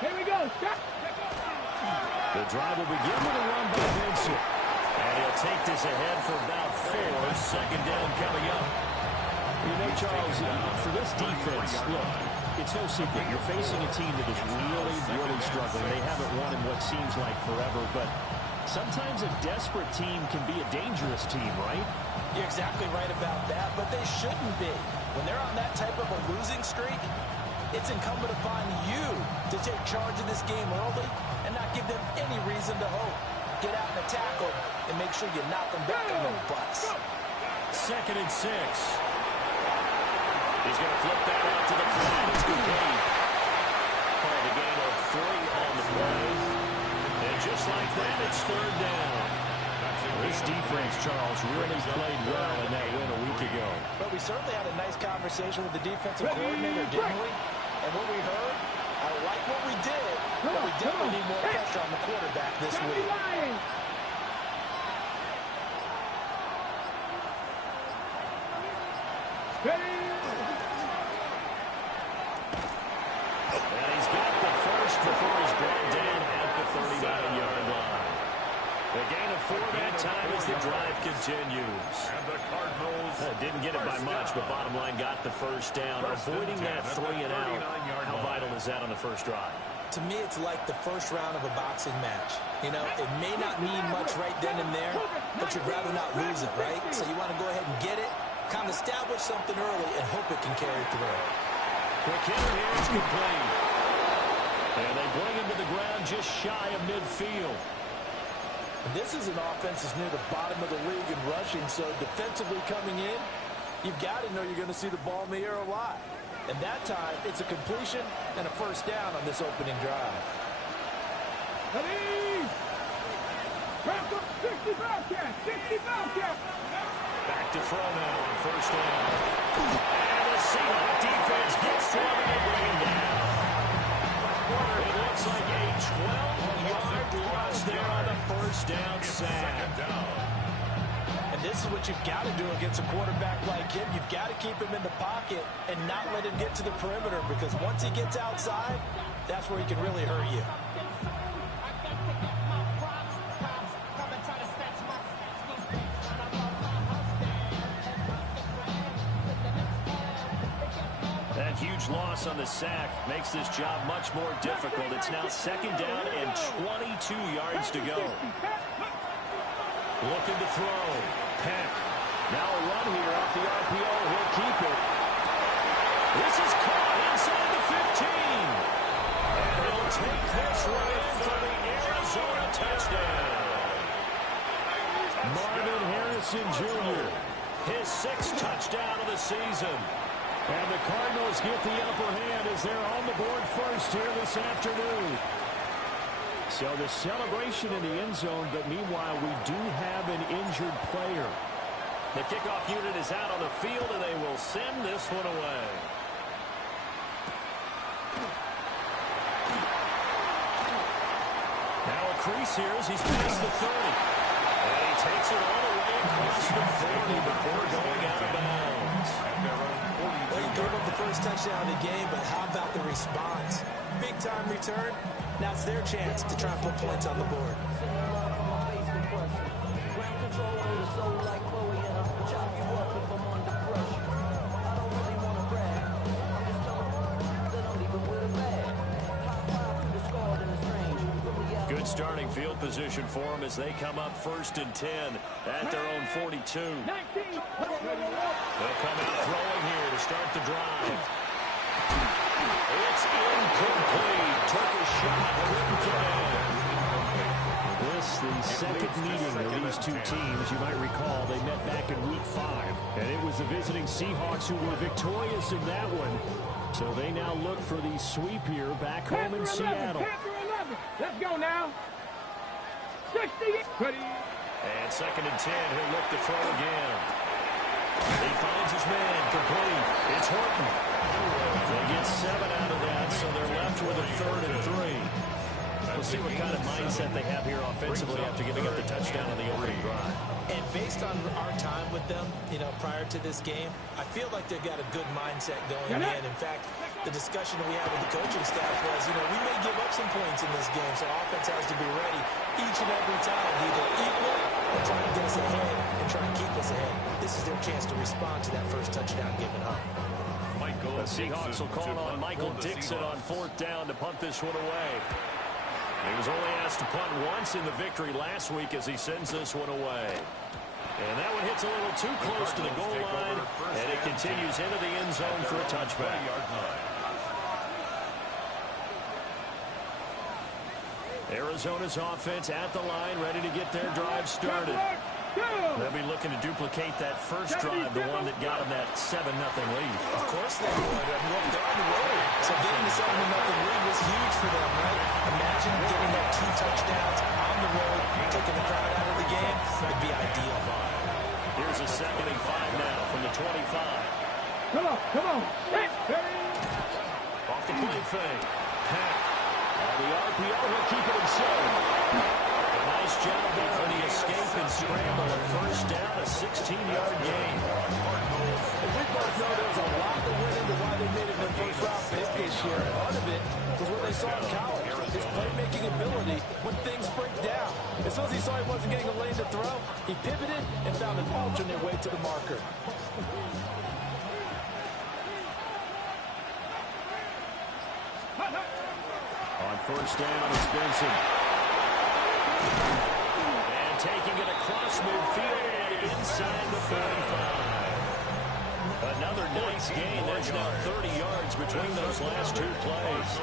Here we go. The drive will begin with a run by Vincent. And he'll take this ahead for about 4. Second down coming up. You know, Charles, for this defense, look, it's no secret. You're facing a team that is really, really struggling. They haven't won in what seems like forever, but sometimes a desperate team can be a dangerous team, right? You're exactly right about that, but they shouldn't be. When they're on that type of a losing streak, it's incumbent upon you to take charge of this game early and not give them any reason to hope. Get out and tackle and make sure you knock them back on their butts. 2nd and 6. He's going to flip that out to the flat. It's complete. Called a gain of 3 on the play. And just like that, it's 3rd down. This defense, Charles, really played well in that win a week ago. But we certainly had a nice conversation with the defensive coordinator, didn't we? And what we heard, I like what we did, but we definitely need more pressure on the quarterback this week. And he's got the first before he's brought down at the 39-yard line. The gain of 4 that time as the drive continues. And the Cardinals didn't get it by much, but bottom line got the first down. Avoiding that 3 and out. How vital is that on the first drive? To me, it's like the first round of a boxing match. You know, it may not mean much right then and there, but you'd rather not lose it, right? So you want to go ahead and get it, kind of establish something early, and hope it can carry through. Quick hitter here, it's complete. And they bring him to the ground just shy of midfield. And this is an offense that's near the bottom of the league in rushing, so defensively coming in, you've got to know you're going to see the ball in the air a lot. And that time, it's a completion and a first down on this opening drive. Ready? 60 Bobcats, 60 Bobcats. Back to throw now on first down. And the Seahawks defense gets to him and they bring him down. It looks like a 12-yard loss there on the first down sack. And this is what you've got to do against a quarterback like him. You've got to keep him in the pocket and not let him get to the perimeter, because once he gets outside, that's where he can really hurt you. That huge loss on the sack makes this job much more difficult. It's now 2nd down and 22 yards to go. Looking to throw. Peck. Now a run here off the RPO. He'll keep it. This is caught inside the 15. And he'll take this one in for the Arizona touchdown. Marvin Harrison Jr., his 6th touchdown of the season. And the Cardinals get the upper hand as they're on the board first here this afternoon. So the celebration in the end zone, but meanwhile we do have an injured player. The kickoff unit is out on the field, and they will send this one away. Now a crease here as he's past the 30. And he takes it all the way across the 40 before going out of bounds. Well, you gave up the first touchdown of the game, but how about the response? Big-time return. Now it's their chance to try and put points on the board. Good starting field position for them as they come up 1st and 10 at their own 42. They'll come out throwing here to start the drive. It's incomplete. Took a shot, couldn't get in. This, the second meeting of these two teams. You might recall they met back in week 5. And it was the visiting Seahawks who were victorious in that one. So they now look for the sweep here back home in Seattle. Let's go now. 60. Ready. And 2nd and 10. He'll look to throw again. He finds his man complete. It's Horton. They get 7 out of that, so they're left with a 3rd and 3. We'll see what kind of mindset they have here offensively after giving up the touchdown on the opening drive. And based on our time with them, prior to this game, I feel like they've got a good mindset going in. In fact, the discussion we had with the coaching staff was, we may give up some points in this game, so offense has to be ready each and every time to either equal or try to get us ahead and try and keep us ahead. This is their chance to respond to that first touchdown given up. The Seahawks will call on Michael Dixon on 4th down to punt this one away. He was only asked to punt once in the victory last week as he sends this one away. And that one hits a little too close to the goal line, and it continues into the end zone for a touchback. Arizona's offense at the line, ready to get their drive started. They'll be looking to duplicate that first drive, the one that got them that 7-0 lead. Of course they would. They're on the road, so getting the 7-0 lead was huge for them, right? Imagine getting up 2 touchdowns on the road, taking the crowd out of the game. It'd be ideal. Here's a 2nd and 5 now from the 25. Come on. Off the play fake. Pat. On the RPO, he'll keep it himself. A nice job there on the escape and scramble. A first down, a 16-yard gain. And we both know there's a lot that went into why they made it their first-round pick this year. Part of it was what they saw in college, his playmaking ability when things break down. As soon as he saw he wasn't getting a lane to throw, he pivoted and found an alternate way to the marker. On first down, it's Benson. And taking it across midfield and inside the 35. Another nice gain. That's now 30 yards between those last 2 plays.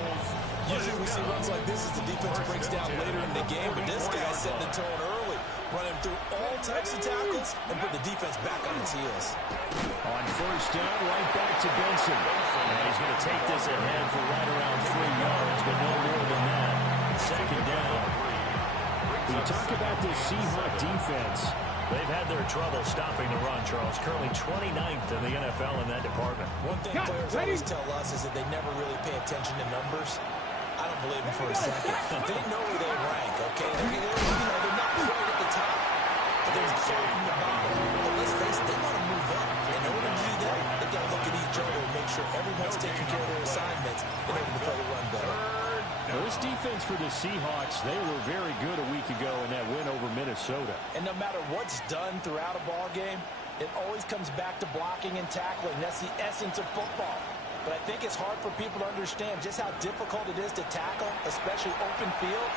Usually we see runs like this as the defense breaks down later in the game, but this guy's setting the tone early, running through all types of tackles and put the defense back on its heels. On first down, right back to Benson. And he's going to take this ahead for right around 3 yards, but no more than that. 2nd down. We talk about this Seahawk defense. They've had their trouble stopping the run, Charles. Currently 29th in the NFL in that department. One thing players always tell us is that they never really pay attention to numbers. I don't believe them for a second. They know where they rank, okay? They're not quite at the top, but they're far from the bottom. But let's face it, they want to move up. In order to do that, they've got to look at each other and make sure everyone's taking care of their assignments in order to play the run better. Well, this defense for the Seahawks, they were very good a week ago in that win over Minnesota. And no matter what's done throughout a ball game, it always comes back to blocking and tackling. That's the essence of football. But I think it's hard for people to understand just how difficult it is to tackle, especially open field.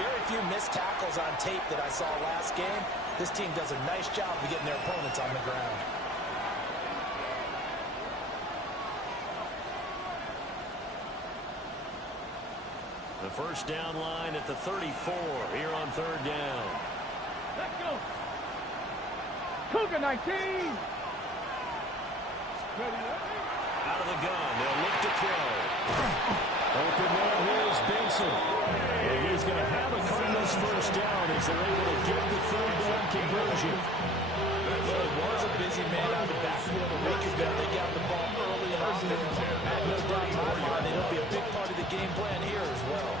Very few missed tackles on tape that I saw last game. This team does a nice job of getting their opponents on the ground. The first down line at the 34 here on 3rd down. Let's go. Cougar 19. Out of the gun, they'll look to throw. Open man, here's Benson. And he's going to have a Cardinals first down as they're able to get the 3rd down conversion. Well, it was a busy man on the backfield a week ago. They got the ball early and often. I had no doubt in my mind it'll be a big part of the game plan here as well.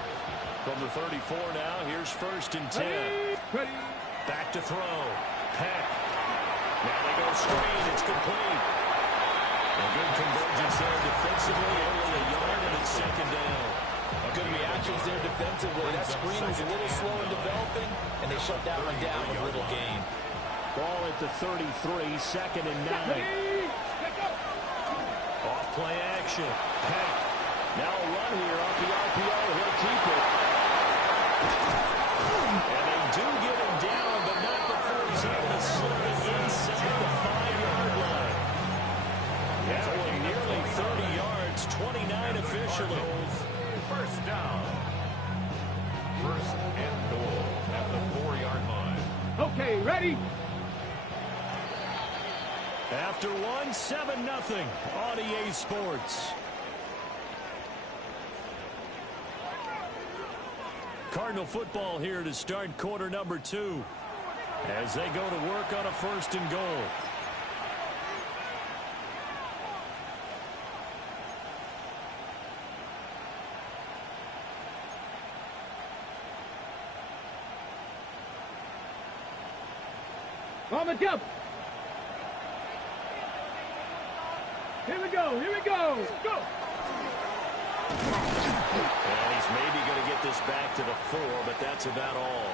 From the 34 now, here's 1st and 10. Back to throw. Peck. Now they go screen. It's complete. A good convergence there defensively. Only a yard, and it's 2nd down. Good reactions there defensively. That screen was a little slow in developing, and they shut that one down with little gain. Ball at the 33, 2nd and 9. Off play action. Peck. Now a run here off the RPO. He'll keep it. And they do get him down, but not before he's able to slip it inside the 5-yard line. That one nearly 30 yards, 29 officially. First down. 1st and goal at the 4-yard line. Okay, ready? After one, 7-0 on EA Sports. Cardinal football here to start quarter number 2 as they go to work on a 1st and goal. On the double. Here we go. Here we go. Go. And he's maybe going to get this back to the 4, but that's about all.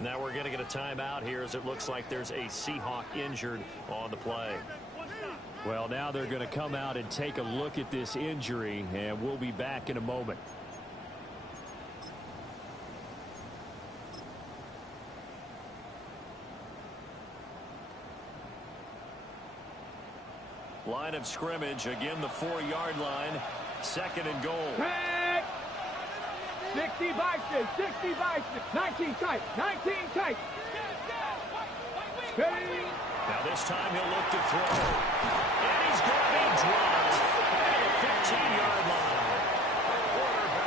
Now we're going to get a timeout here as it looks like there's a Seahawk injured on the play. Well, now they're going to come out and take a look at this injury, and we'll be back in a moment. Line of scrimmage, again the 4-yard line. 2nd and goal. Back. 60 by 6, 60 by 6, 19 tight, 19 tight. Ready. Now this time he'll look to throw. And he's going to be dropped at the 15-yard line.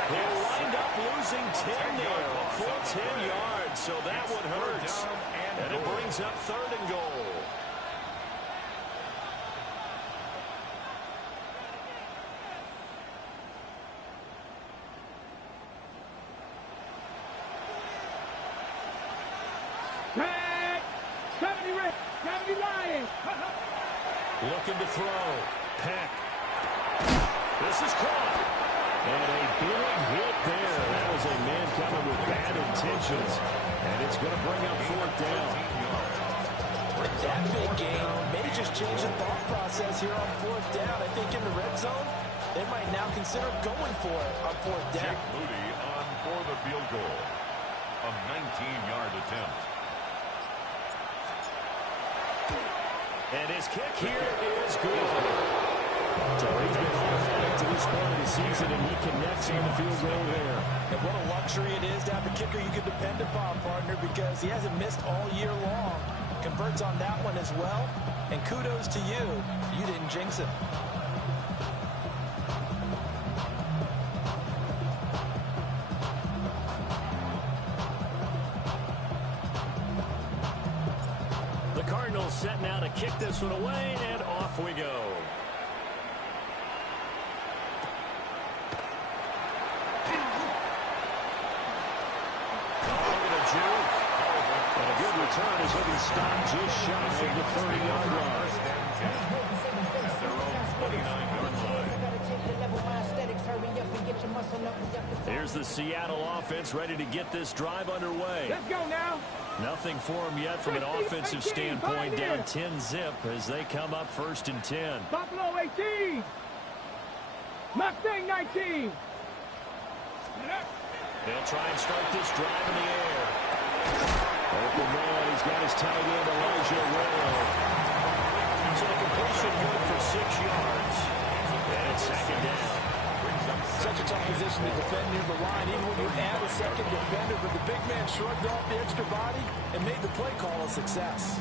He'll wind up losing 10 there, a full 10 yards, so that one hurts. And it brings up 3rd and goal. Back. 70 Rick. 70 Lions. Looking to throw. Peck. This is caught. And a big hit there. That was a man coming with bad intentions. And it's going to bring up 4th down. That big game may just change the thought process here on 4th down. I think in the red zone, they might now consider going for it on 4th down. Jake Moody on for the field goal. A 19-yard attempt. And his kick here is good. So he's been automatic to this point of the season, and he connects on the field goal there. And what a luxury it is to have a kicker you can depend upon, partner, because he hasn't missed all year long. Converts on that one as well. And kudos to you. You didn't jinx him. The Cardinals set now to kick this one away, and off we go. And a good return as he'll be stopped just shy of the 30-yard line. At their own 29-yard line. Here's the Seattle offense ready to get this drive underway. Let's go now. Nothing for them yet from an offensive standpoint, down 10-zip as they come up 1st and 10. Buffalo 18. Mustang 19. They'll try and start this drive in the air. Open man, he's got his tight end, Elijah Arroyo. So the completion good for 6 yards. And it's second down. Such a tough position to defend near the line, even when you add a second defender. But the big man shrugged off the extra body and made the play call a success.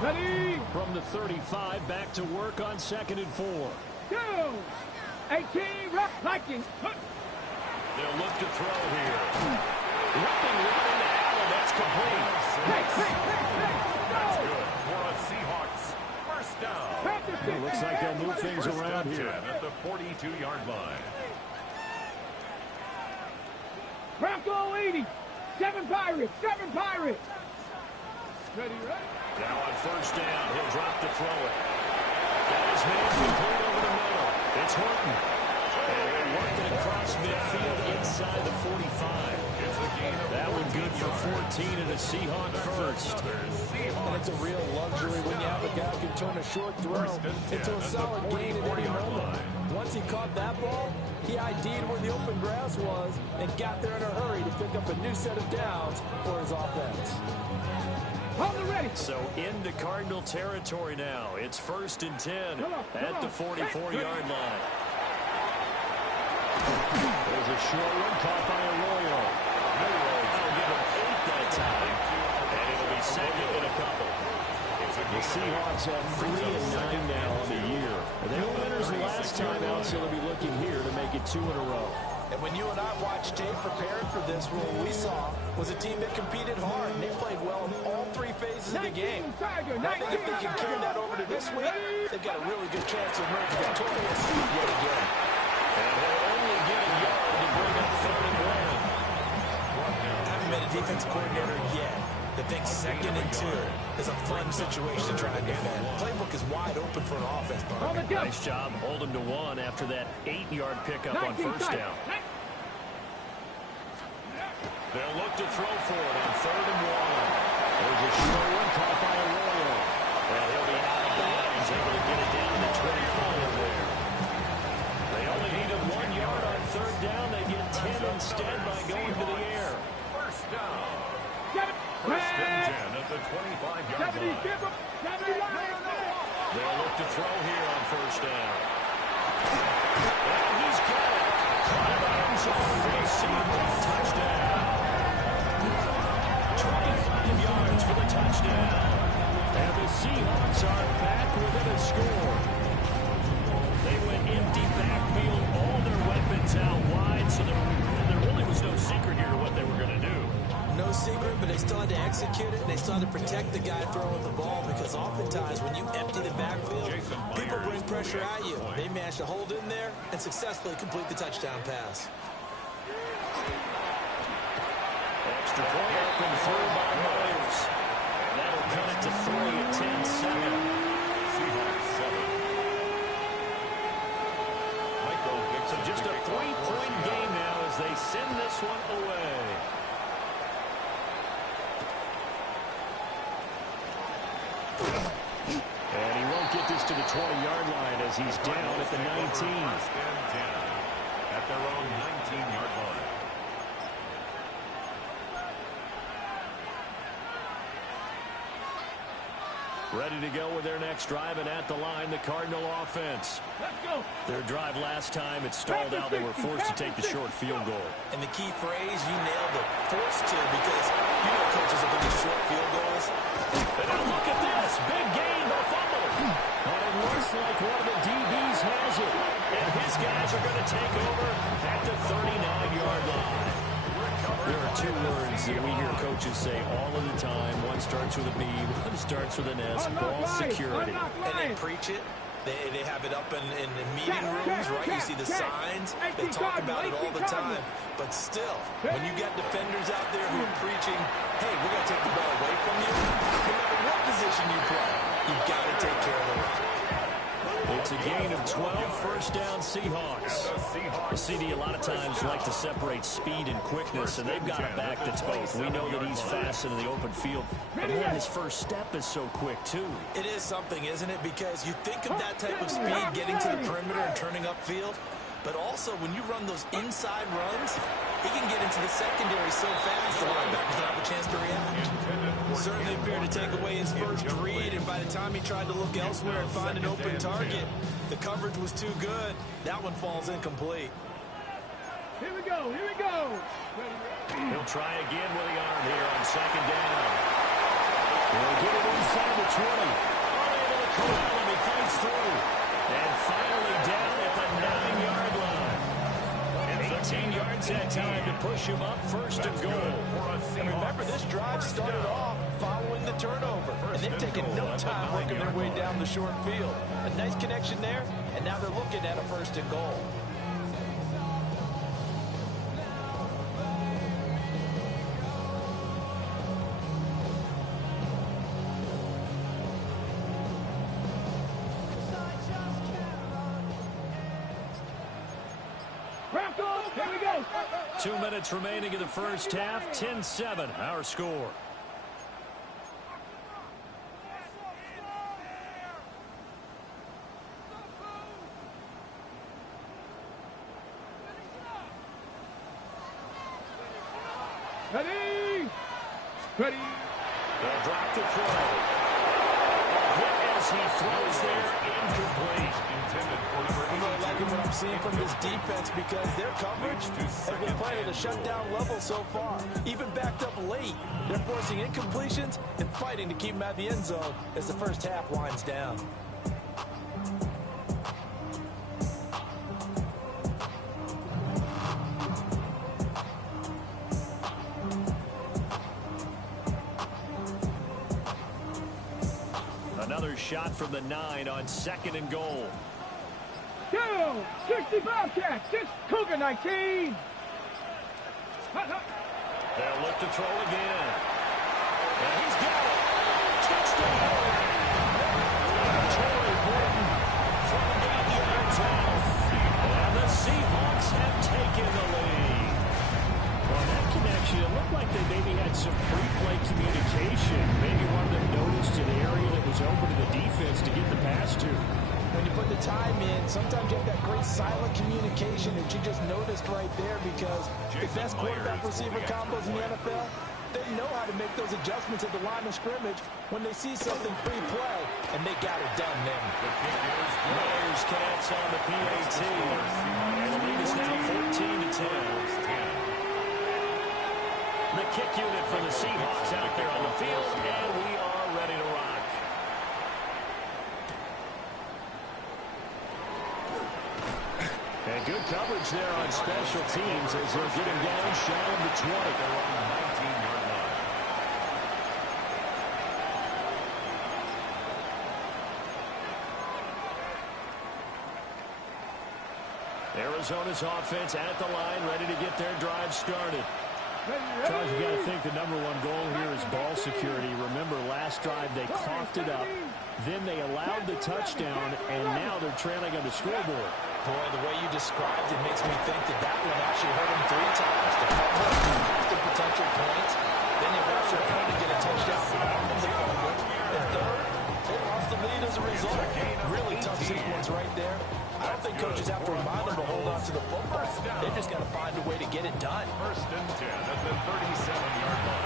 Ready. From the 35, back to work on 2nd and 4. Go. 18, rough liking. They'll look to throw here. Ripping right into Allen. That's complete. Hey, That's good for a Seahawks first down. It looks like they'll move things First around and here. 10 at the 42-yard line. Bronco 80. 7 Pirates. 7 Pirates. Ready, right? Now on first down, he'll drop to throw it. Got his man complete over the middle. It's Horton. And they're working across midfield inside the 45. That one good for 14 and a Seahawk first. And it's a real luxury when you have a guy who can turn a short throw into a solid gain at any moment. Once he caught that ball, he ID'd where the open grass was and got there in a hurry to pick up a new set of downs for his offense. Ready. So into Cardinal territory now. It's 1st and 10 at the 44-yard line. There's a short one caught by Arroyo. They'll give him 8 that time. And it'll be second and a couple. The Seahawks have 3-9 now on the year. They were winners last time out, so they'll be looking here to make it 2 in a row. And when you and I watched tape preparing for this, what we saw was a team that competed hard, and they played well in all 3 phases of the game. I think if they can carry that over to this week, they've got a really good chance to emerge victorious yet again. And they'll only get a yard to bring up 3rd and 1. I haven't met a defense coordinator yet that thinks 2nd and 2 is a fun situation to try and defend. The playbook is wide open for an offense, Parker. Nice job holding to 1 after that 8-yard pickup on first down. They'll look to throw for it on 3rd and 1. There's a short one caught by Arroyo. And he'll be out of bounds, able to get it down to 25 there. They only needed 1 yard on 3rd down. They get 10 instead by going to the air. First down. First and 10 at the 25-yard line. They'll look to throw here on first down. And he's got it. Caught in the end zone for the Seahawks touchdown. 25 yards for the touchdown. And the Seahawks are back within a score. They went empty backfield, all their weapons out wide, so there really was no secret here to what they were going to do. No secret, but they still had to execute it, and they still had to protect the guy throwing the ball, because oftentimes when you empty the backfield, people bring pressure at you. They managed to hold in there and successfully complete the touchdown pass. Extra point open through by Myers. And that'll cut it to 3 at 10-7. Seahawks 7. So just a 3-point game now as they send this one away. And he won't get this to the 20-yard line as he's down at the 19. First and 10 at their own 19-yard line. Ready to go with their next drive, and at the line, the Cardinal offense. Let's go. Their drive last time, it stalled out. They were forced to take the short field goal. And the key phrase, you nailed it, forced to, because you know coaches are going to short field goals. And now look at this. Big gain, a fumble. And it looks like one of the DBs has it. And his guys are going to take over at the 39-yard line. There are 2 words that we hear coaches say all of the time. One starts with a B, one starts with an S. Ball security. And they preach it. They have it up in meeting rooms, right? You see the signs. They talk about it all the time. But still, when you got defenders out there who are preaching, hey, we're going to take the ball away from you, no matter what position you play, you've got to take care of the rock. It's a gain of 12, first down Seahawks. CD a lot of times like to separate speed and quickness, and they've got a back that's both. We know that he's fast in the open field, but man, his first step is so quick too. It is something, isn't it? Because you think of that type of speed getting to the perimeter and turning upfield, But also, when you run those inside runs, he can get into the secondary so fast the linebackers don't have a chance to react. Certainly appeared to take away his first read, and by the time he tried to look elsewhere and find an open target, the coverage was too good. That one falls incomplete. Here we go, here we go. He'll try again with the arm here on second down. He'll get it inside the 20. Unable to corral him, he fights through. And finally down at the 9-yard line. 18 yards that time to push him up, first and goal. And remember, this drive started off following the turnover, and they've taken no time working their way down the short field. A nice connection there, and now they're looking at a first and goal. Here we go. 2 minutes remaining in the first half. 10-7, our score. Ready. Ready. They'll drop the throw. Hit as he throws there, incomplete. I'm really liking what I'm seeing from this defense because their coverage has been playing at a shutdown level so far. Even backed up late, they're forcing incompletions and fighting to keep them at the end zone as the first half winds down. Another shot from the 9 on second and goal. Go! 65 catch. It's Cougar 19. They'll look to throw again. And he's got it. Touchdown. Torrey Burton from the 8-yard zone. And the Seahawks have taken the lead. Well, that connection, it looked like they maybe had some pre-play communication. Maybe one of them noticed an area that was open to the defense to get the pass to. When you put the time in, sometimes you have that great silent communication that you just noticed right there because the best quarterback-receiver combos in the NFL, they know how to make those adjustments at the line of scrimmage when they see something pre-play, and they got it done then. Myers connects on the PAT. And the lead is now 14-10. The kick unit for the Seahawks out there on the field, and we are ready to rock. And good coverage there on special teams as they'll get him down shy of the 20. They're on the 19-yard line. Arizona's offense at the line, ready to get their drive started. Charles, you got to think the #1 goal here is ball security. Remember, last drive they coughed it up, then they allowed the touchdown, and now they're trailing on the scoreboard. Boy, the way you described it makes me think that that one actually hurt him 3 times. The fumble, the potential points, then they rush their point to get a touchdown from the fumble. And third, they lost the lead as a result. Really tough sequence right there. I don't think coaches have to remind them to hold on to the football. They just got to find a way to get it done. First and 10 at the 37-yard line.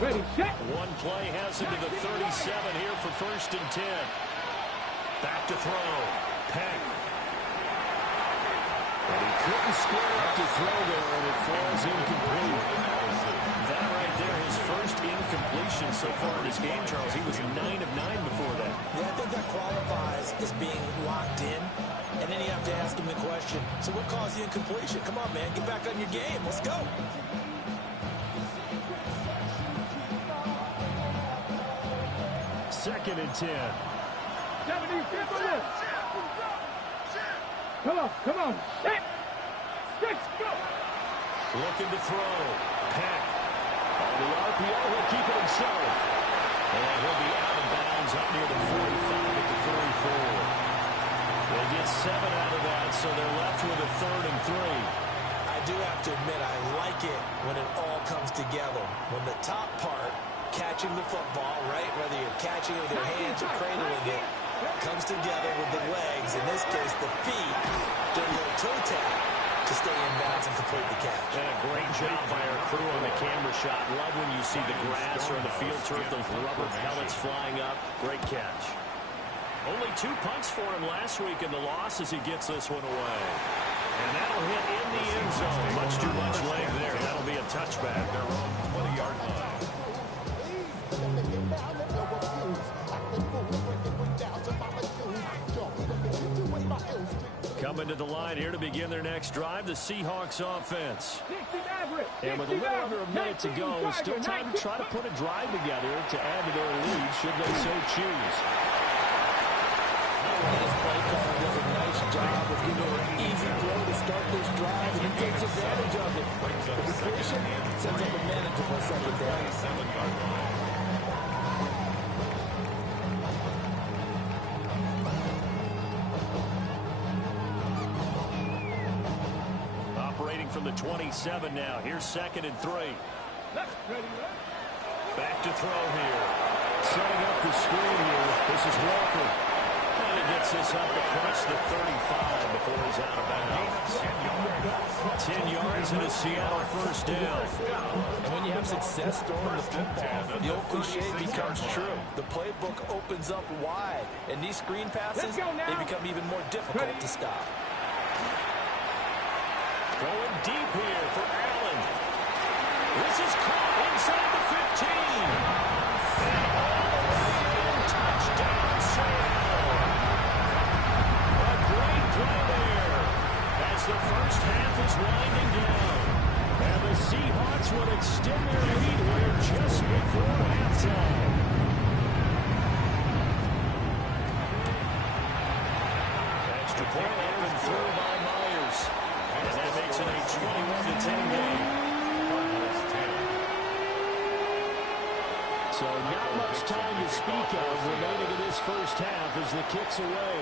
Ready, set. One play has him to the 37 here for first and 10. Back to throw. Peck. And he couldn't square up to throw there, and it falls incomplete. That right there, his first incompletion so far in this game, Charles. He was 9 of 9 before that. Yeah, I think that qualifies as being locked in. And then you have to ask him the question, so what caused the incompletion? Come on, man, get back on your game. Let's go. Second and 10. 70, Come on. Set. 6, go. Looking to throw. Peck. On the RPO, he'll keep it himself. And he'll be out of bounds up near the 45 at the 44. They get 7 out of that, so they're left with a 3rd and 3. I do have to admit, I like it when it all comes together. When the top part, catching the football, right, whether you're catching it with your hands or cradling it, comes together with the legs, in this case the feet, doing a little toe tap to stay in bounds and complete the catch. And a great job by our crew on the camera shot. Love when you see the grass or the field turf, those rubber pellets flying up. Great catch. Only 2 punts for him last week in the loss as he gets this one away. And that'll hit in the end zone. Much too much leg there. That'll be a touchback. Their own 20-yard line. Coming to the line here to begin their next drive, the Seahawks offense. 60 Maverick. And with a little under a minute to go, still time to try to put a drive together to add to their lead should they so choose. This play caller does a nice job of giving an easy throw to start this drive, and he takes advantage of it. The completion sets up a manageable second down. 7-yard line. Operating from the 27 now. Here's 2nd and 3. Back to throw here. Setting up the screen here. This is Walker. And he gets this up across the 35 before he's out of bounds. 10 yards and a Seattle first down. And when you have success throwing the football, the old cliche becomes true. The playbook opens up wide, and these screen passes, they become even more difficult to stop. Going deep here for Allen. This is caught inside the 15. And all the way in, touchdown Seattle. A great play there as the first half is winding down. And the Seahawks will extend their lead here just before halftime. Extra point open through by Myers. And that makes it a 21-10 game. So not much time to speak of remaining in this first half as the kick's away.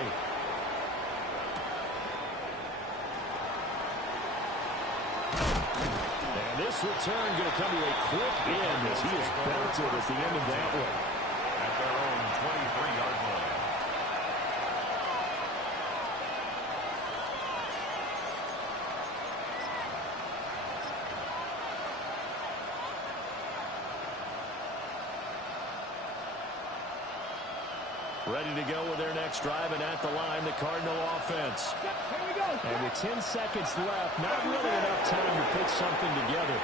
And this return going to come to a quick end as he is belted at the end of that one. At their own 23-yard line. Ready to go with their next drive, and at the line, the Cardinal offense. Here we go. And with 10 seconds left, not really enough time to put something together.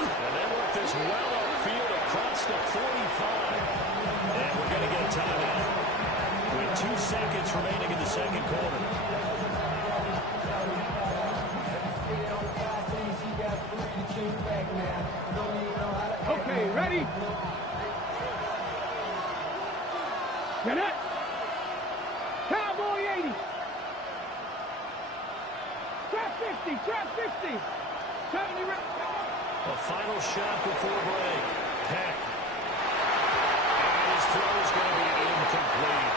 And they work this well upfield across the 45. And we're going to get a timeout with 2 seconds remaining in the second quarter. Okay, ready? Get it? Cowboy 80. Trap 50, trap 50. 70 reps. A final shot before break. Peck. And his throw is going to be incomplete.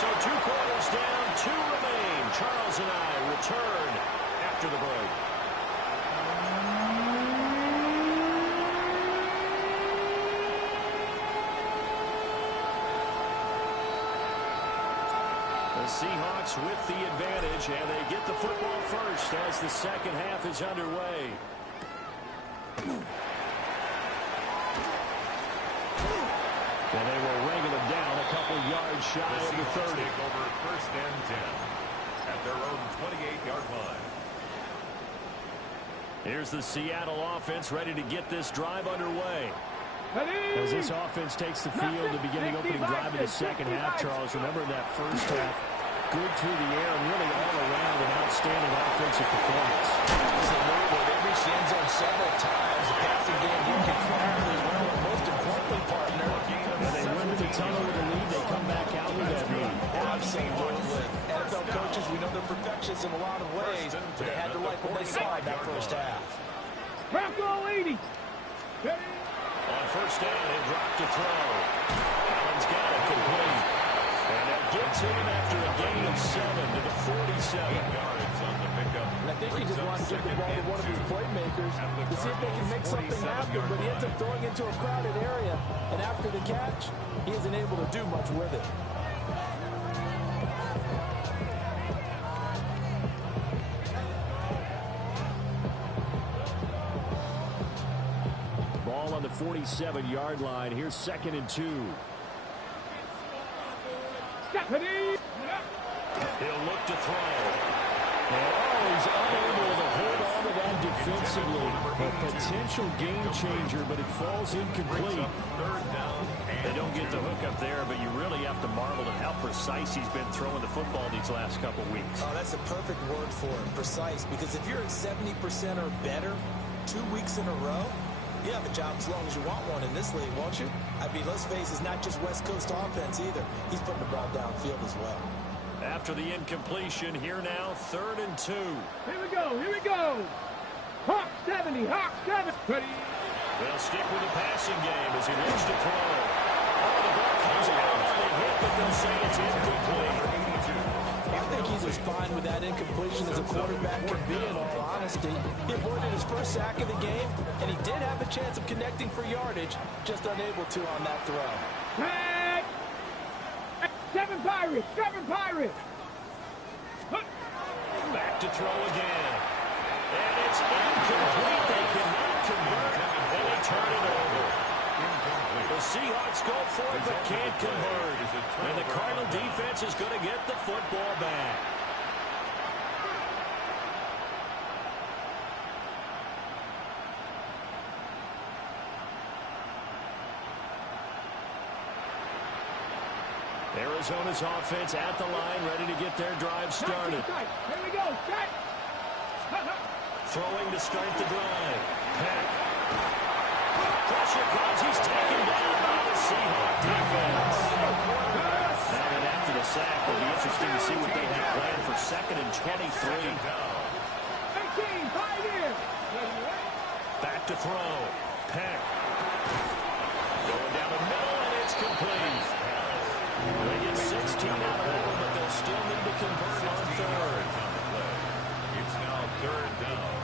So 2 quarters down, 2 remain. Charles and I return after the break. Seahawks with the advantage, and they get the football first as the second half is underway. And they will wrangle them down a couple yards shy of the 30. Take over 1st and 10 at their own 28-yard line. Here's the Seattle offense ready to get this drive underway. As this offense takes the field to begin the opening drive of the second half, Charles, remember that first half, good through the air and really all around an outstanding offensive performance. Absolutely. They reached the end zone several times. The passing game working powerfully well, and most importantly, partner, And they went to the tunnel with a lead. They come back out with that lead. absolutely. NFL coaches, we know they're perfectionists in a lot of ways, but they had to like what they saw in that first half. Bronco 80. On first down. He'll drop to throw. Allen's got it complete. And they'll get to him after a gain of 7 to the 47. 8 yards on the pickup. And I think he just wanted to give the ball to one of his playmakers to see if they can make something happen, but he ends up throwing into a crowded area. And after the catch, he isn't able to do much with it. Ball on the 47-yard line. Here's 2nd and 2. Stephanie. He'll look to throw. He's unable to hold on to that defensively. A potential game changer, but it falls incomplete. Third down. They don't get the hook up there, but you really have to marvel at how precise he's been throwing the football these last couple weeks. Oh, that's a perfect word for it, precise. Because if you're at 70% or better 2 weeks in a row, you have a job as long as you want one in this league, won't you? I mean, let's face it, it's not just West Coast offense either. He's putting the ball downfield as well. After the incompletion, here now, 3rd and 2. Here we go. Here we go. Hawk 70. Hawk 70. Ready. They'll stick with the passing game as he looks to throw. Oh, the ball comes out on the hit, but they'll say it's incomplete. I think he's as fine with that incompletion as a quarterback can be, in all honesty. He avoided his first sack of the game, and he did have a chance of connecting for yardage, just unable to on that throw. Tag. 7 Pirates. 7 Pirates. Back to throw again. And it's incomplete. They cannot convert, and they turn it over. The Seahawks go for it, but can't convert. And the Cardinal defense is going to get the football back. Arizona's offense at the line, ready to get their drive started. Here we go. Set. Throwing to start the drive. Peck. Pressure comes. He's taken down by the Seahawk defense. Now that after the sack, it'll be interesting to see what they have planned for 2nd and 23. 18. 5 here. Back to throw. Peck. Going down the middle, and it's complete. They get 16 out of that one, but they'll still need to convert on 3rd. It's now 3rd down.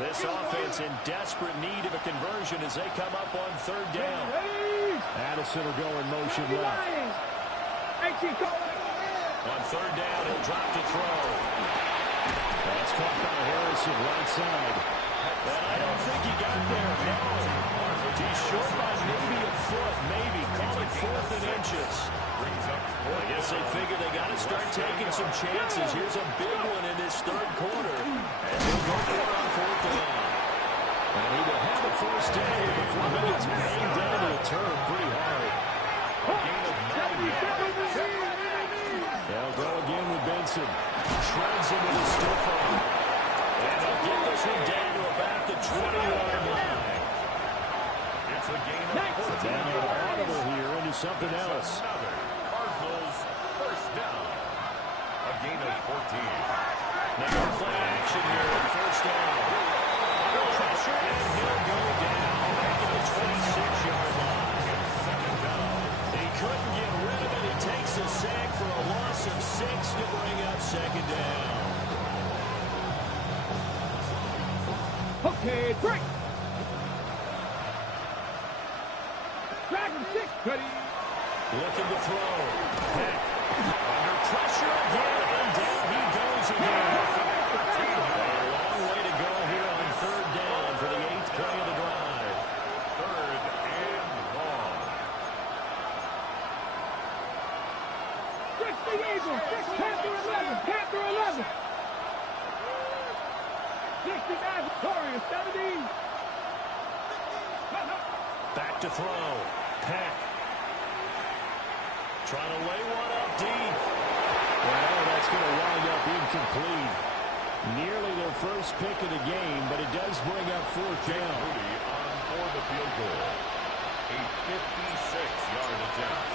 This offense in desperate need of a conversion as they come up on 3rd down. Addison will go in motion left. On 3rd down, he'll drop to throw. That's caught by Harrison right side. And I don't think he got there. No. He's short by maybe a foot, maybe. Call it 4th and inches. I guess they figure they got to start taking some chances. Here's a big one in this 3rd quarter. And they'll go for it on 4th down. And he will have a first down here before he gets banged into the turf pretty hard. They'll go again with Benson. Shreds into the stiff arm. And they'll get this one down to about the 20-yard line. It's a gain of 14 Daniel yards. Audible here into something else. Another Cardinals first down. A gain of 14. Now play action here on 1st down. Under pressure, and he'll go down back at the 26-yard line. He couldn't get rid of it. He takes a sack for a loss of 6 to bring up 2nd down. Okay, break. Dragon 6. Ready. Looking to throw. Peck. Under pressure again, and down he goes again. A long way to go here on 3rd down for the 8th play of the drive. 3rd and long. 60 Eagles. 6 Panther 11. Panther 11. 69 Victoria 70. Back to throw. Peck. Trying to lay one up deep. Well, that's going to wind up incomplete. Nearly their first pick of the game, but it does bring up fourth down. Rudy on for the field goal. A 56-yard attempt.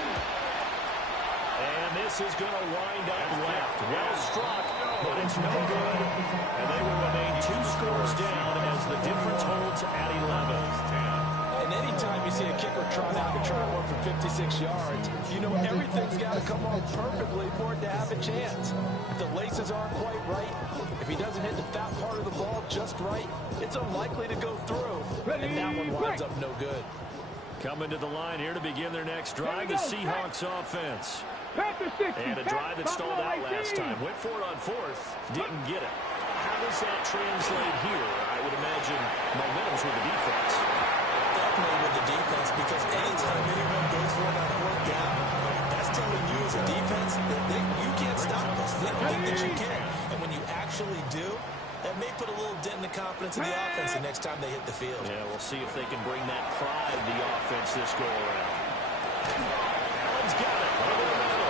And this is going to wind up left. Well struck, but it's no good. And they will remain 2 scores down as the difference holds at 11. And anytime you see a kicker trot out and try one for 56 yards, you know everything's got to come off perfectly for it to have a chance. If the laces aren't quite right, if he doesn't hit the fat part of the ball just right, it's unlikely to go through. And that one winds up no good. Coming to the line here to begin their next drive, the Seahawks offense. And a drive that stalled out last time. Went for it on fourth, didn't get it. How does that translate here? I would imagine momentum's with the defense. Definitely with the defense, because anytime anyone goes for it on fourth down, that's telling you as a defense that you can't stop us. They don't think that you can. And when you actually do, that may put a little dent in the confidence of the offense the next time they hit the field. Yeah, we'll see if they can bring that pride to the offense this go-around. Allen's got it over the middle.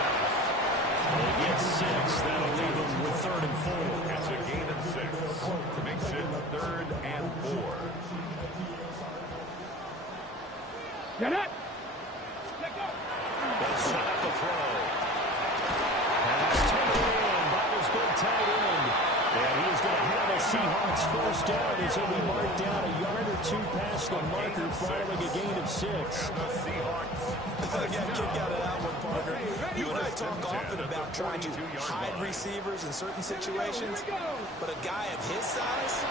They get 6. That'll leave them with 3rd and 4. It's a gain of 6. Makes it 3rd and 4. Get it. They'll set up the throw. Pass taken in by this big tight end. And he is going to have a Seahawks first down as he'll be marked down a yard or 2 past the marker following a gain of 6. The Seahawks. I got a kick out of that one, partner. You and I talk often about trying to hide receivers in certain situations, but a guy of his size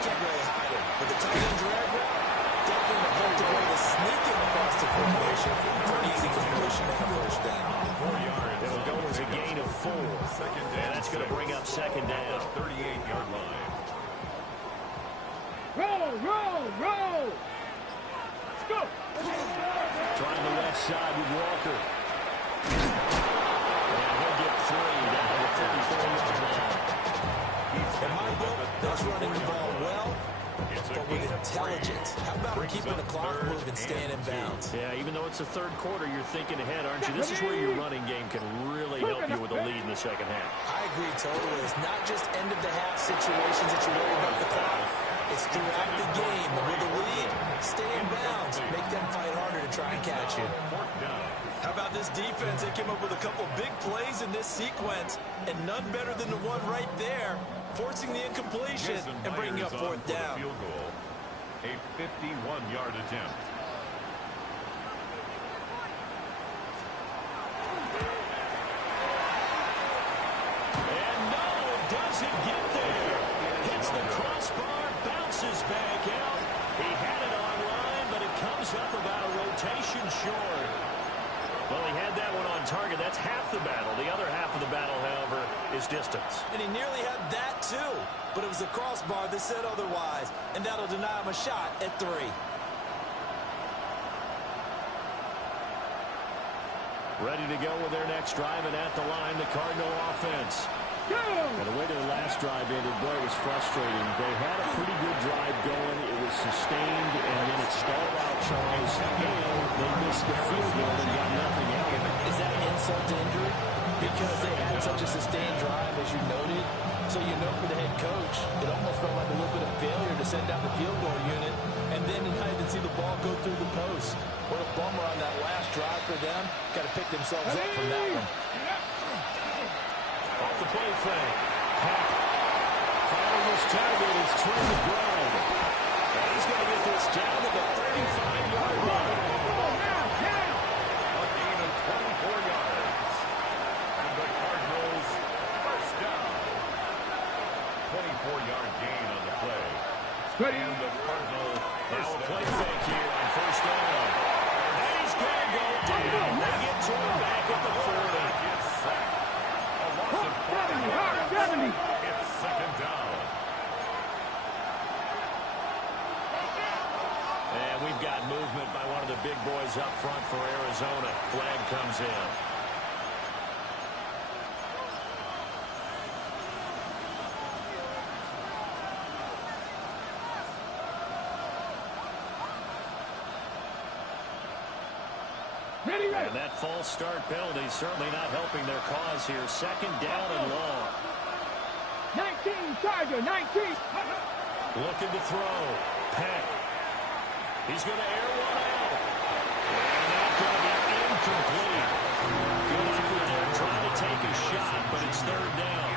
can't really hide him. With the tight end drag route, definitely an effective way to sneak in across the formation for an easy completion and a first down. 4 yards. It'll go as a gain of 4. And that's going to bring up 2nd down. 38-yard line. Roll. Let's go. Trying the left side with Walker. And he'll get 3 down to the 34-yard line. In my book, that's running the ball well, but with intelligence. How about keeping the clock moving, staying in bounds? Yeah, even though it's the 3rd quarter, you're thinking ahead, aren't you? This is where your running game can really help you with a lead in the 2nd half. I agree totally. It's not just end-of-the-half situations that you worry about the clock. It's throughout the game. With the lead, stay in bounds. Make them fight harder to try and catch you. How about this defense? They came up with a couple big plays in this sequence, and none better than the one right there, forcing the incompletion and bringing up 4th down. Field goal. A 51-yard attempt. And no, it doesn't get there. Hits the crossbar, bounces back out. He had it online, but it comes up about a rotation short. Well, he had that one on target. That's half the battle. The other half of the battle, however, is distance. And he nearly had that, too. But it was the crossbar that said otherwise, and that'll deny him a shot at 3. Ready to go with their next drive, and at the line, the Cardinal offense. And the way their last drive ended, boy, it was frustrating. They had a pretty good drive going. It was sustained, and then it stalled out, Charles, and they missed the field goal and got nothing out of it. Is that insult to injury? Because they had such a sustained drive, as you noted. So you know for the head coach, it almost felt like a little bit of failure to send down the field goal unit, and then not even see the ball go through the post. What a bummer on that last drive for them. Got to pick themselves up from that one. Off the play fake. Following this target, it's Trey McBride. And he's going to get this down to the 35-yard line. A gain of 24 yards. And the Cardinals first down. 24-yard gain on the play. And the Cardinals Now a play fake here on first down. And he's going to go down. They get to him back at the 40. Gets sacked. A loss of 70. It's 2nd down. And we've got movement by one of the big boys up front for Arizona. Flag comes in. And that false start penalty certainly not helping their cause here. 2nd down and long. 19 Charger, 19. Looking to throw. Peck. He's going to air one out. And that's going to be incomplete. Good effort there trying to take a shot, but it's third down.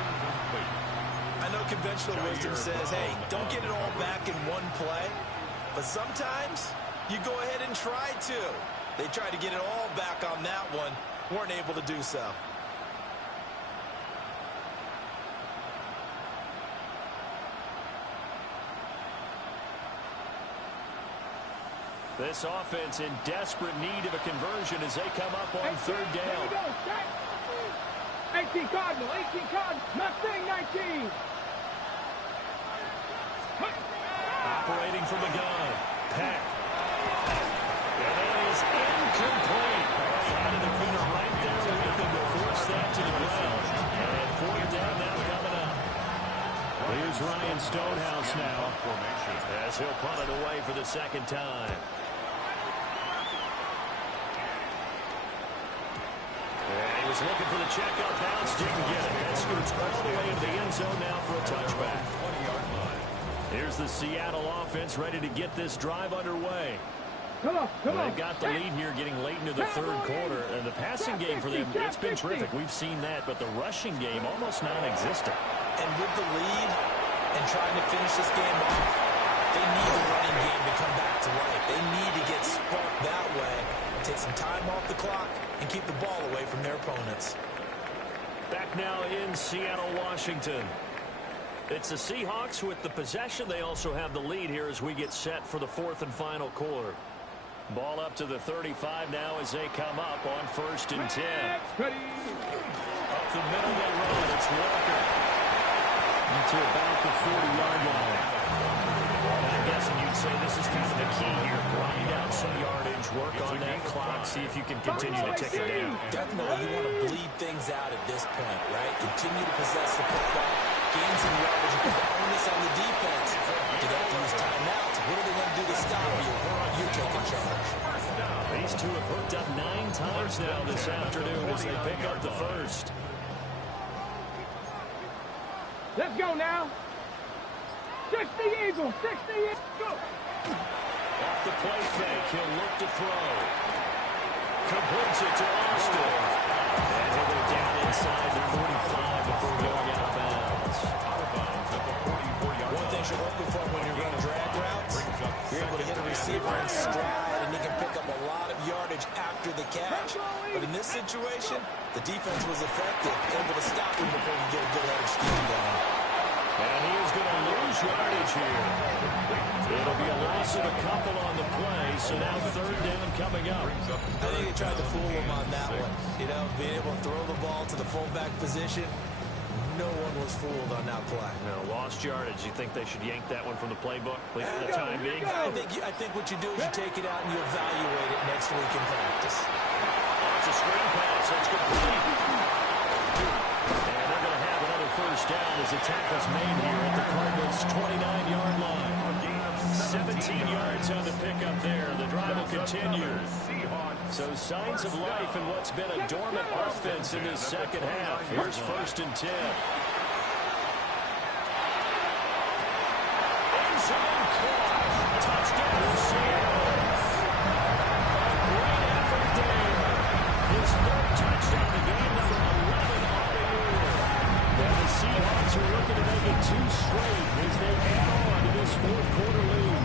I know conventional wisdom says, hey, don't get it all back in one play. But sometimes you go ahead and try to. They tried to get it all back on that one. Weren't able to do so. This offense in desperate need of a conversion as they come up on third down. 18 Cardinal, 18 Cardinal, Mustang 19. Operating from the gun. Peck. And it is incomplete. Trying to defend it right there with him to force that to the ground. And fourth down now coming up. Here's Ryan Stonehouse now. As he'll punt it away for the second time. And he was looking for the checkout bounce, didn't get it. That scoots all the way into the end zone now for a touchback. 20-yard line. Here's the Seattle offense ready to get this drive underway. Come on. They've got the lead here getting late into the third quarter. And the passing game for them, it's been terrific. We've seen that, but the rushing game almost non-existent. And with the lead and trying to finish this game off, they need the running game to come back to life. They need to get sparked that way, take some time off the clock, and keep the ball away from their opponents. Back now in Seattle, Washington. It's the Seahawks with the possession. They also have the lead here as we get set for the fourth and final quarter. Ball up to the 35 now as they come up on 1st and 10. Up the middle they run. It's Walker. To about the 40-yard line. I'm guessing you'd say this is kind of the key here. Grind out some yardage, work on that clock, see if you can continue to tick it down. Definitely, you want to bleed things out at this point, right? Continue to possess the football, gain some yardage, and put the onus on the defense. You got to use timeouts. What are they going to do to stop you? You're taking charge. These two have hooked up 9 times now this afternoon as they pick up the first. Let's go now. 60 Eagles, 60 Eagles. Go. Off the play fake, he'll look to throw. Completes it to Austin. And he'll go down inside the 45 before going out of bounds. Out of bounds at the 44-yard line. One thing you're looking for when you're running drag routes, you're able to hit a receiver in stride, and he can pick up a lot of yardage after the catch. But in this situation, the defense was effective, able to stop him before he get a good head of steam going. And he is going to lose yardage here. It'll be a loss of a couple on the play, so now third down coming up. I think they tried to fool him on that one. You know, being able to throw the ball to the fullback position, no one was fooled on that play. No, lost yardage. You think they should yank that one from the playbook, at least for the time being? I think what you do is you take it out and you evaluate it next week in practice. It's a screen pass. It's complete. And they're going to have another first down as the tackle's made here at the Cardinals' 29-yard line. 17 yards on the pickup there. The drive will continue. So signs of life in what's been a dormant offense in this second half. Here's 1st and 10. End zone caught. Touchdown Seattle. A great effort there. His 3rd touchdown of the game, number 11 on the year. And the Seahawks are looking to make it 2 straight as they add on to this 4th quarter lead.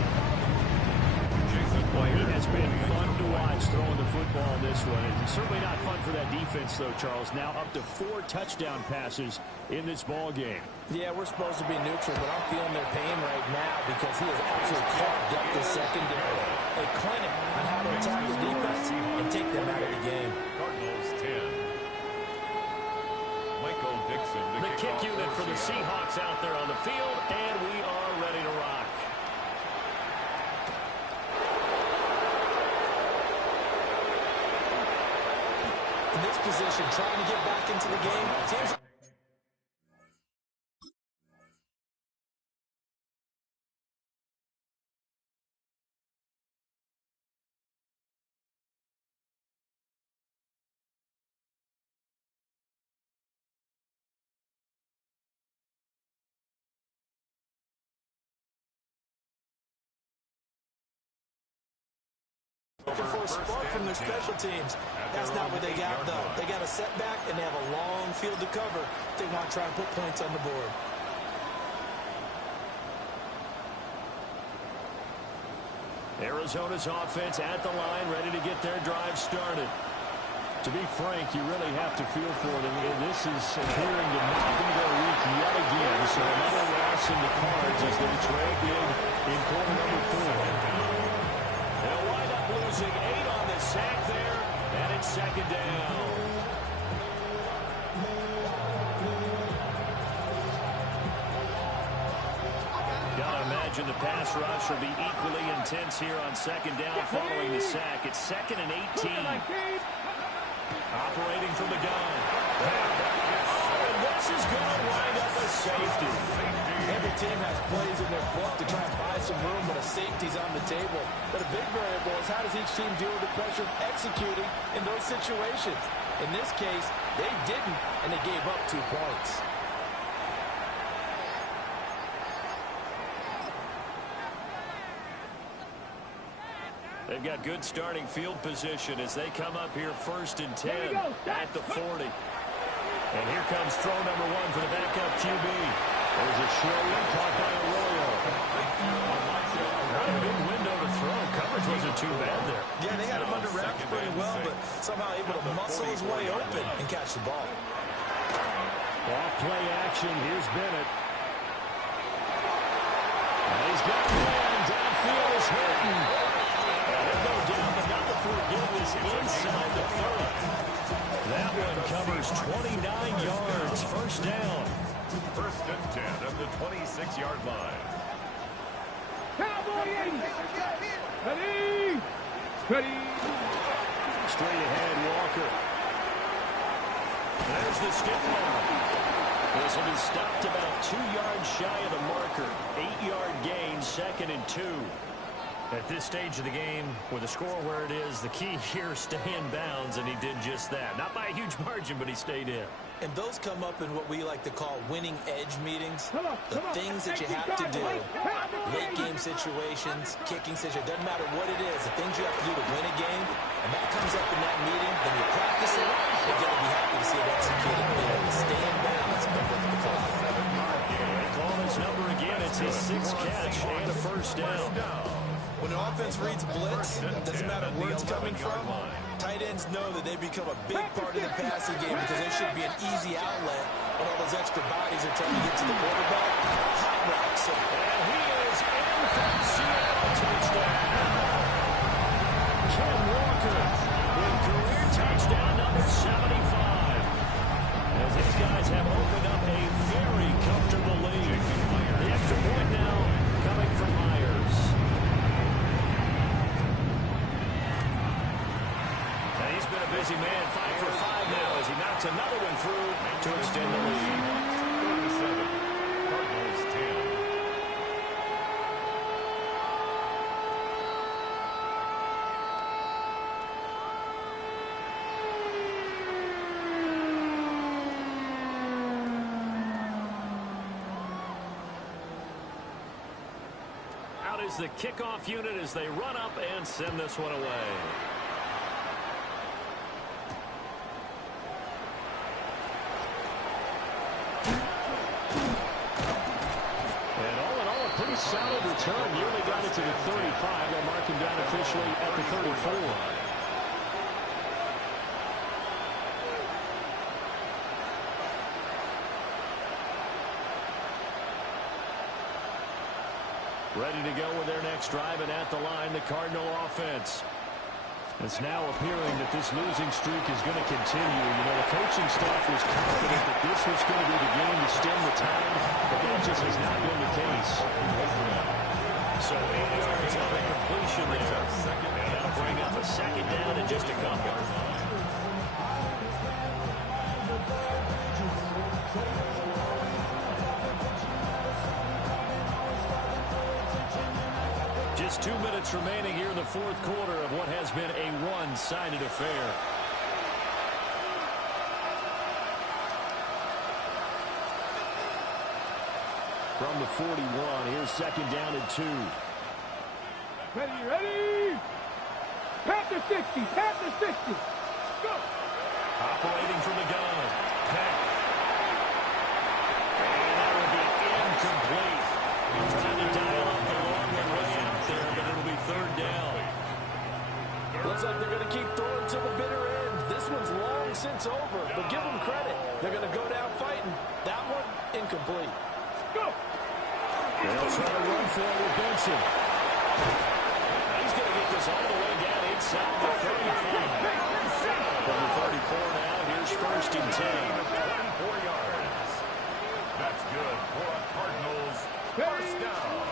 Boy, he has been fun to watch throwing the football this one. It's certainly not fun for that defense, though, Charles. Now up to 4 touchdown passes in this ball game. Yeah, we're supposed to be neutral, but I'm feeling their pain right now because he has absolutely carved up the secondary. A clinic on how to attack the defense and take them out of the game. Cardinals 10. Michael Dixon. The kick unit for the Seahawks out there on the field, and we are ready to rock. In this position, trying to get back into the game, teams Looking for a spark from their special teams. That's not what they got, though. They got a setback, and they have a long field to cover if they want to try and put points on the board. Arizona's offense at the line, ready to get their drive started. To be frank, you really have to feel for them. This is appearing to not be their week yet again. So another loss in the cards as they trail big in quarter number 4. They'll wind up losing 8 on the sack there, and it's second down. Gotta imagine the pass rush will be equally intense here on second down following the sack. It's 2nd and 18. Operating from the gun. Oh, and this is going to wind up a safety. Every team has plays in their book to try and buy some room when a safety's on the table. But a big variable is how does each team deal with the pressure of executing in those situations. In this case, they didn't, and they gave up 2 points. They've got good starting field position as they come up here 1st and 10 at the 40. And here comes throw number 1 for the backup QB. There's a short one caught by Arroyo. Not a big window to throw. Coverage wasn't too bad there. Yeah, they had him under wraps pretty well, but somehow able to muscle his way open and catch the ball. Off play action. Here's Bennett. And he's got a man. Downfield is hurting. They'll go down, but not before getting this inside the 30. That one covers 29 yards. First down. 1st and 10 at the 26-yard line. Cowboy 80. Ready. Ready. Straight ahead, Walker. There's the stiff arm. This will be stopped about 2 yards shy of the marker. 8-yard gain, 2nd and 2. At this stage of the game, with the score where it is, the key here, stay in bounds, and he did just that. Not by a huge margin, but he stayed in. And those come up in what we like to call winning edge meetings. The things that you have to do, late game situations, kicking situations, doesn't matter what it is, the things you have to do to win a game, and that comes up in that meeting, then you practice it, you're going to be happy to see it executed. You have to stay in bounds and look at the clock. They call his number again. It's his 6th catch and a first down. When an offense reads blitz, it doesn't matter where it's coming from, tight ends know that they become a big part of the passing game because there should be an easy outlet when all those extra bodies are trying to get to the quarterback. Hot routes. And he is in from Seattle. Touchdown. Ken Walker with career touchdown number 75. As these guys have opened up a very comfortable lead. The extra point now coming from Myers. He's been a busy man, 5 for 5 now as he knocks another one through to extend the lead. 37, Cardinals 10. Out is the kickoff unit as they run up and send this one away. Solid return, nearly got it to the 35. They'll mark him down officially at the 34. Ready to go with their next drive, and at the line, the Cardinal offense. It's now appearing that this losing streak is going to continue. You know, the coaching staff was confident that this was going to be the game to stem the tide, but that just has not been the case. So 8 yards on the completion there. And that'll bring up a second down in just a couple. Just 2 minutes remaining here in the 4th quarter of what has been a one-sided affair. From the 41, here's 2nd down and 2. Ready, ready! Panther 60, Panther 60. Go. Operating from the gun. Peck. And that will be incomplete. Trying to dial up the longer way out there, but it'll be third down. Looks like they're going to keep throwing to the bitter end. This one's long since over, but give them credit. They're going to go down fighting. That one, incomplete. Go. They'll try to run for it with Benson. He's going to get this all the way down inside the 35. From the 34 now, here's first and 10. 24 yards. That's good for a Cardinals first down.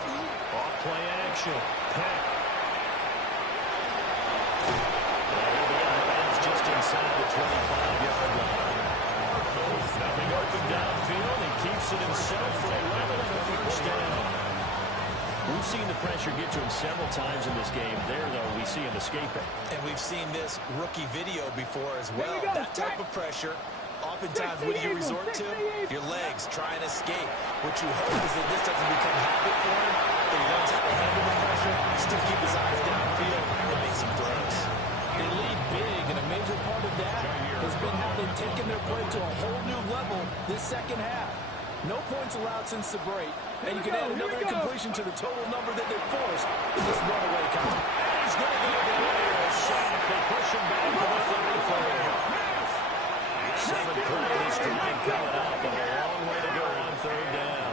Off play action. Peck. He'll be out of bounds just inside the 25-yard line. Nothing open downfield. He keeps it himself for 11 and a first down. We've seen the pressure get to him several times in this game. There, though, we see him escaping. And we've seen this rookie video before as well. That type of pressure, oftentimes, what do you resort to? Your legs, try and escape. What you hope is that this doesn't become habit for him, that he learns how to handle the pressure, still keep his eyes downfield, and make some throws. They lead big, and a major part of that has been how they've taken their play to a whole new level this second half. No points allowed since the break, and you can add another incompletion to the total number that they forced in this runaway count. He's going to go the way of a shot. They push him back to the 34. 7 play this drive coming up, but a long way to go on third down.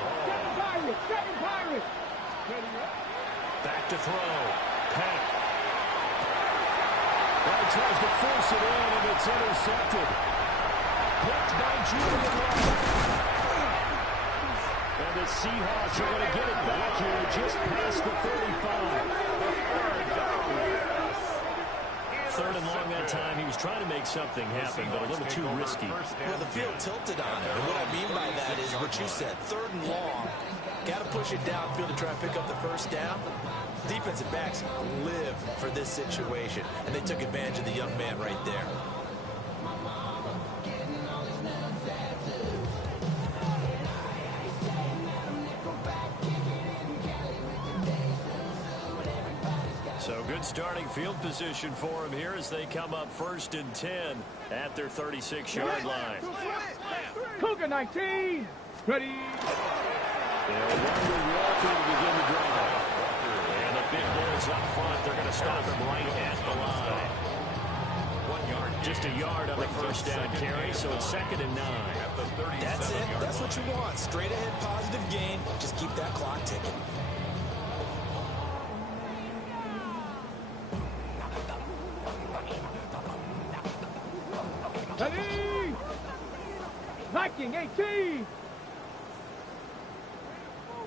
Second Pirates. Back to throw. Peck. He tries to force it in, and it's intercepted. Picked by Julian Love. And the Seahawks are going to get it back here just past the 35. Third and long that time. He was trying to make something happen, but a little too risky. Well, the field tilted on him, and what I mean by that is what you said, third and long. Got to push it downfield to try and pick up the first down. Defensive backs live for this situation, and they took advantage of the young man right there. So good starting field position for him here as they come up first and 10 at their 36-yard line. Cougar 19. Ready. They'll run with Walker to begin the drive. And the big boys up front, they're going to stop him right at the line. 1 yard. Just a yard on the first down carry, so it's second and 9. That's it. That's what you want. Straight ahead positive gain. Just keep that clock ticking. Ready. Viking 18.